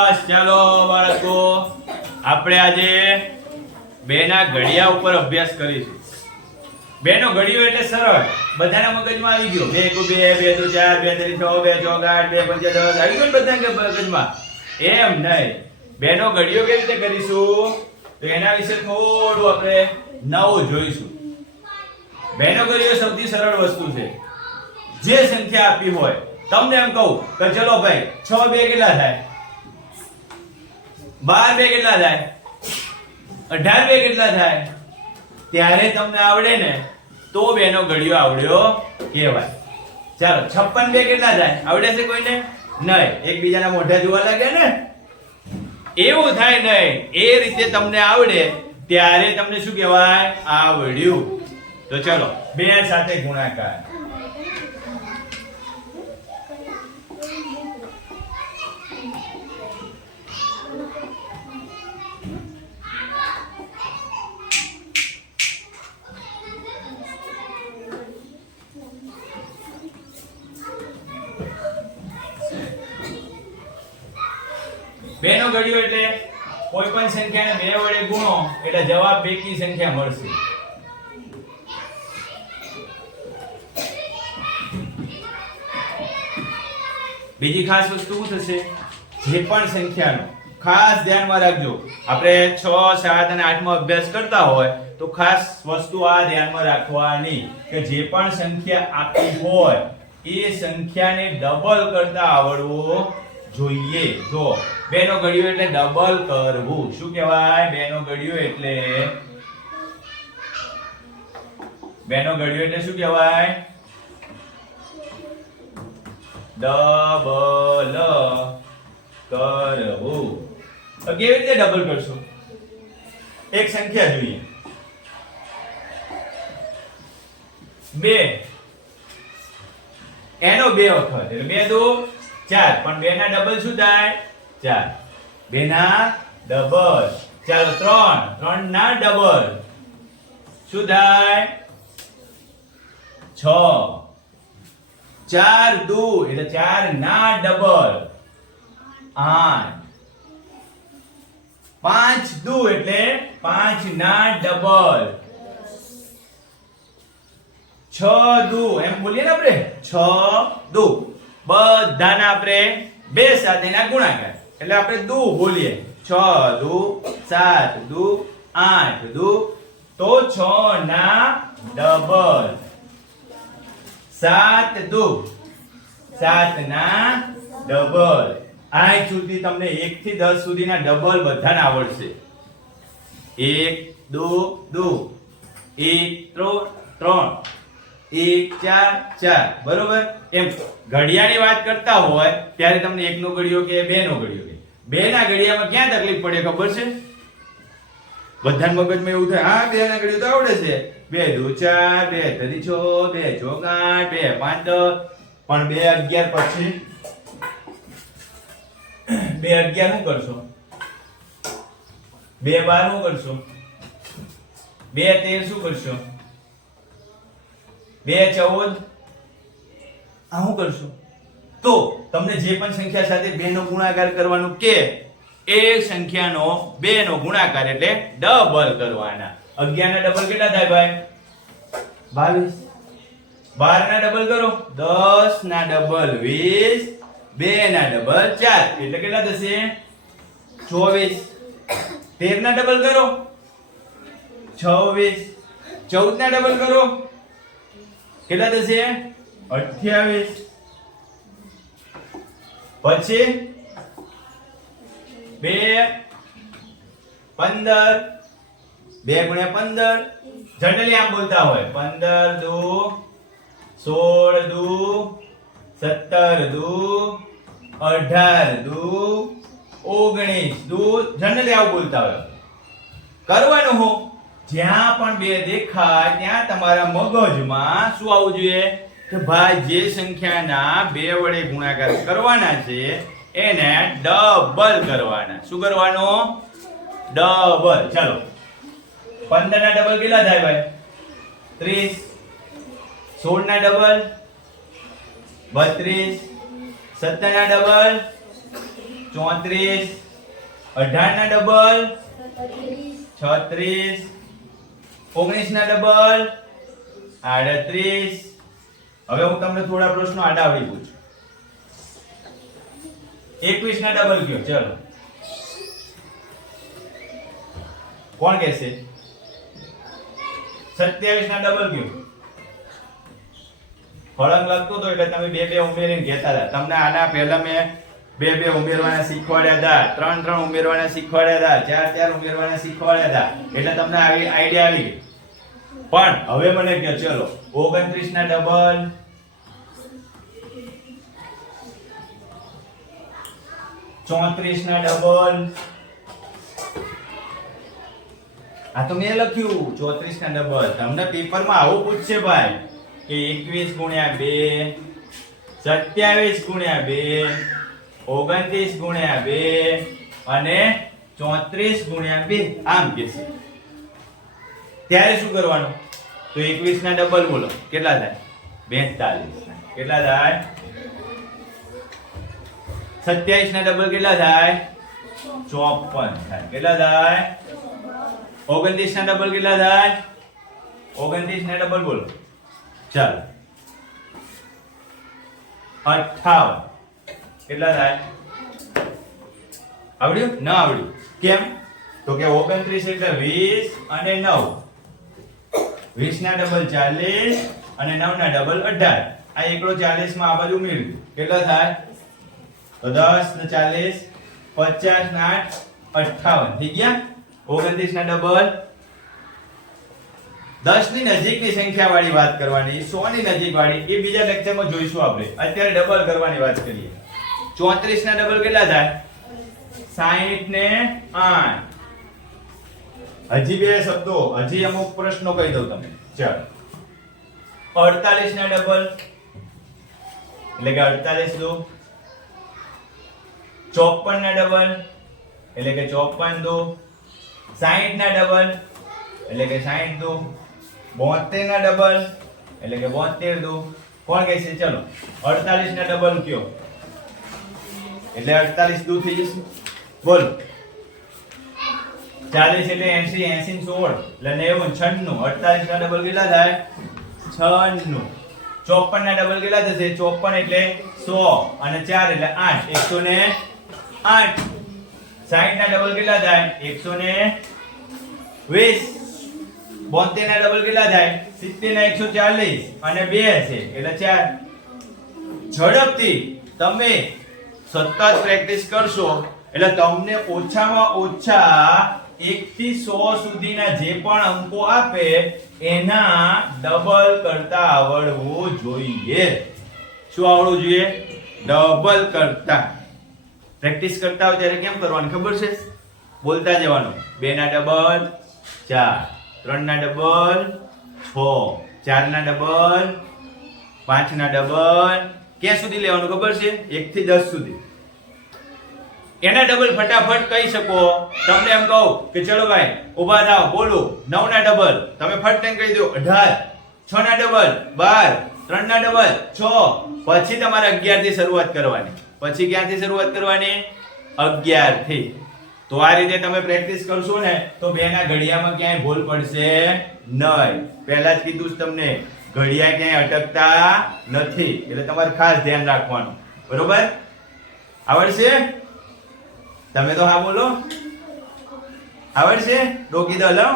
શાબાશ. ચાલો બાળકો, આપણે આજે બેના ઘડિયા ઉપર અભ્યાસ કરીશું. બેનો ઘડિયો એટલે સરળ, બધાના મગજમાં આવી ગયો. 2 × 2 2 × 4 2 × 6 2 × 8 2 × 5 10 આવી ગયું ને બધાના મગજમાં. એમ નહીં, બેનો ઘડિયો કેવી રીતે કરીશું તો એના વિશે થોડું આપણે નવું જોઈશું. બેનો ઘડિયો સૌથી સરળ વસ્તુ છે. જે સંખ્યા આપી હોય, તમને એમ કહું કે ચલો ભાઈ 6 2 કેટલા થાય, 12 2 કેટલા થાય, 18 2 કેટલા થાય, ત્યારે તમને આવડે ને તો બેનો ઘડિયો આવડ્યો કહેવાય. ચાલો 56 2 કેટલા થાય, આવડે છે કોઈને? નહીં. એકબીજાના મોઢા જોવા લાગે ને, એવું થાય નહીં. એ રીતે તમને આવડે ત્યારે તમને શું કહેવાય? આવડ્યું. તો ચલો બે સાથે ગુણાકાર. બેનો ઘડિયો એટલે કોઈ પણ સંખ્યાને 2 વડે ગુણો એટલે જવાબ બેકી સંખ્યા મળશે. બીજી ખાસ વસ્તુ શું થશે? જે પણ સંખ્યાનો ખાસ ધ્યાનમાં રાખજો. આપણે 6 7 અને 8 માં અભ્યાસ કરતા હોય તો ખાસ વસ્તુ આ ધ્યાનમાં રાખવાની કે જે પણ સંખ્યા આપી હોય એ સંખ્યાને ડબલ કરતા આવડવું જોઈએ. જો બેનો ઘડિયો એટલે ડબલ કરવું. શું કહેવાય? બેનો ઘડિયો એટલે શું કહેવાય? ડબલ કરવું. તો કેવી રીતે ડબલ કરશો? એક સંખ્યા જોઈએ, 2 એનો 2 વખત એટલે 2 2 4, પણ 2 ના ડબલ શું થાય? 4. 2 ના ડબલ. ચાલો 3 ના ડબલ શું થાય? 6. 4 2 એટલે 4 ના ડબલ 8. 5 2 એટલે 5 ના ડબલ 6 2 એમ બોલીએ ને આપણે 6 2. બધાના આપણે બે સાથેના ગુણાકાર એટલે આપણે દુ બોલીએ. 6 2 7 2 8 2 તો 6 ના ડબલ 7 2 7 ના ડબલ. આ સુધી તમને 1 થી 10 સુધીના ડબલ બધાને આવડશે. 1 2 2 1 3 1 4 4 બરોબર. એમ ઘડિયાની વાત કરતા હોય ત્યારે તમને 1 નો ઘડિયો કે 2 નો ઘડિયો કે 2 ના ઘડિયામાં ક્યાં તકલીફ પડે ખબર છે? બધાના મગજમાં એવું થાય હા 2 ના ઘડિયો તો આવડે છે, 2 2 4 2 3 6 2 4 8 2 5 10, પણ 2 11 પછી 2 11 શું કરશો? 2 12 શું કરશો? 2 13 શું કરશો? 2 14 આ શું કરશો? તો તમને જે પણ સંખ્યા સાથે 2 નો ગુણાકાર કરવાનું કે એ સંખ્યાનો 2 નો ગુણાકાર એટલે ડબલ કરવાના. 11 ના ડબલ કેટલા થાય ભાઈ? 22. 12 ના ડબલ કરો 10, ના ડબલ 20, 2 ના ડબલ 4 એટલે કેટલા થશે? 24. 13 ના ડબલ કરો 26. 14 ના ડબલ કરો કેટલા થશે? 28. પછી 2 15 2 ગુણ્યા 15 જનરલી આમ બોલતા હોય 15 દુ 16 દુ 17 દુ 18 દુ 19 દુ જનરલી આવું બોલતા હોય. કરવાનું હું જ્યાં પણ 2 દેખાય ત્યાં તમારા મગજમાં શું આવવું જોઈએ કે ભાઈ જે સંખ્યાના 2 વડે ગુણાકાર કરવાના છે એને ડબલ કરવાના. શું કરવાનું? ડબલ. ચાલો 15 ના ડબલ કેટલા થાય ભાઈ? 30. 16 ના ડબલ 32. 17 ના ડબલ 34, 18 ના ડબલ 36, 19 ના ડબલ 38. હવે હું તમને થોડા પ્રશ્નો આડાવડી પૂછું. 21 ના ડબલ કયો? ચલો કોણ કહેશે? 27 ના ડબલ કયો? ફળંગ લખતો તો એટલે તમે બે બે ઉમેરીને કહેતા હતા. તમને આના પહેલા મેં બે બે ઉમેરવાના શીખવાડ્યા હતા, ત્રણ ત્રણ ઉમેરવાના શીખવાડ્યા હતા, ચાર ચાર ઉમેરવાના શીખવાડ્યા હતા, એટલે તમને આવી આઈડિયા આવી ગઈ. પણ હવે મને કહો, ચલો 29 ના ડબલ 34 ના ડબલ. આ તો મેં લખ્યું 34 ના ડબલ. તમને પેપરમાં આવું પૂછશે ભાઈ કે 21 ગુણ્યા 2, 27 ગુણ્યા 2, 29 ગુણ્યા 2 અને 34 ગુણ્યા 2 આમ કહેશે. ત્યારે શું કરવાનું? તો 21 ના ડબલ બોલો કેટલા થાય? 42. કેટલા થાય? 27 ના ડબલ કેટલા થાય? 54 થાય. કેટલા થાય? 29 ના ડબલ કેટલા થાય? 29 ના ડબલ બોલો. ચાલો 58. કેટલા થાય? આવડ્યું? ન આવડ્યું? કેમ? તો કે 29 એટલે 20 અને 9. 20 ના ડબલ 40 અને 9 ના ડબલ 18. આ એકડો 40 માં આ બાજુ ઉમેરી દો. કેટલા થાય? તો 10 ને 40 50 ને 8 58 થઈ ગયા. 29 ના ડબલ 10 ની નજીકની સંખ્યા વાળી વાત કરવાની, 100 ની નજીક વાળી એ બીજા લેક્ચરમાં જોઈશું આપણે. અત્યારે ડબલ કરવાની વાત કરીએ. 34 ના ડબલ કેટલા થાય? 60 ને 8. હજી બે શબ્દો, હજી અમુક પ્રશ્નો કહી દઉં તમને. ચાલો 48 ના ડબલ એટલે કે 48 દો. 54 ના ડબલ એટલે કે 54 દો. 60 ના ડબલ એટલે કે 60 દો. 72 ના ડબલ એટલે કે 72 દો. કોણ કહે છે? ચલો 48 ના ડબલ કયો? એટલે 48 દો થઈ જશે. બોલો 40 એટલે 80, 80 ને 16 એટલે 90, 96. 48 ના ડબલ કેટલા થાય? 96. 54 ના ડબલ કેટલા થશે? 54 એટલે 100 અને 4 એટલે 8, 108. 60 ના ડબલ કેટલા થાય? 120. 72 ના ડબલ કેટલા થાય? 70 ના 140 અને 2 છે એટલે 4. ઝડપથી તમે સતત પ્રેક્ટિસ કરશો એટલે તમને ઓછામાં ઓછા 1 થી 100 સુધીના જે પણ અંકો આપે એના ડબલ કરતા આવડવું જોઈએ. શું આવડવું જોઈએ? ડબલ કરતા. પ્રેક્ટિસ કરતા હોય ત્યારે કેમ કરવાનું ખબર છે? બોલતા જવાનું. 2 ના ડબલ 4, 3 ના ડબલ 6, 4 ના ડબલ 5 ના ડબલ. ક્યાં સુધી લેવાનું ખબર છે? 1 થી 10 સુધી. એના ડબલ ફટાફટ કહી શકો. તમને એમ કહું કે ચલો ભાઈ ઊભા થાઓ, બોલો 9 ના ડબલ તમે ફટ કહી દો 18, 6 ના ડબલ 12, 3 ના ડબલ 6. પછી તમારે 11 થી શરૂઆત કરવાની. પછી ક્યાંથી શરૂઆત કરવાની? 11 થી. તો આ રીતે તમે પ્રેક્ટિસ કરશો ને તો બે ના ઘડિયામાં ક્યાંય ભૂલ પડશે નહીં. પહેલા જ કીધું તમને ઘડિયા ક્યાંય અટકતા નથી એટલે તમારે ખાસ ધ્યાન રાખવાનું. બરોબર? આવડશે? તમે તો હા બોલો. આવડશે? રોકી દો લો.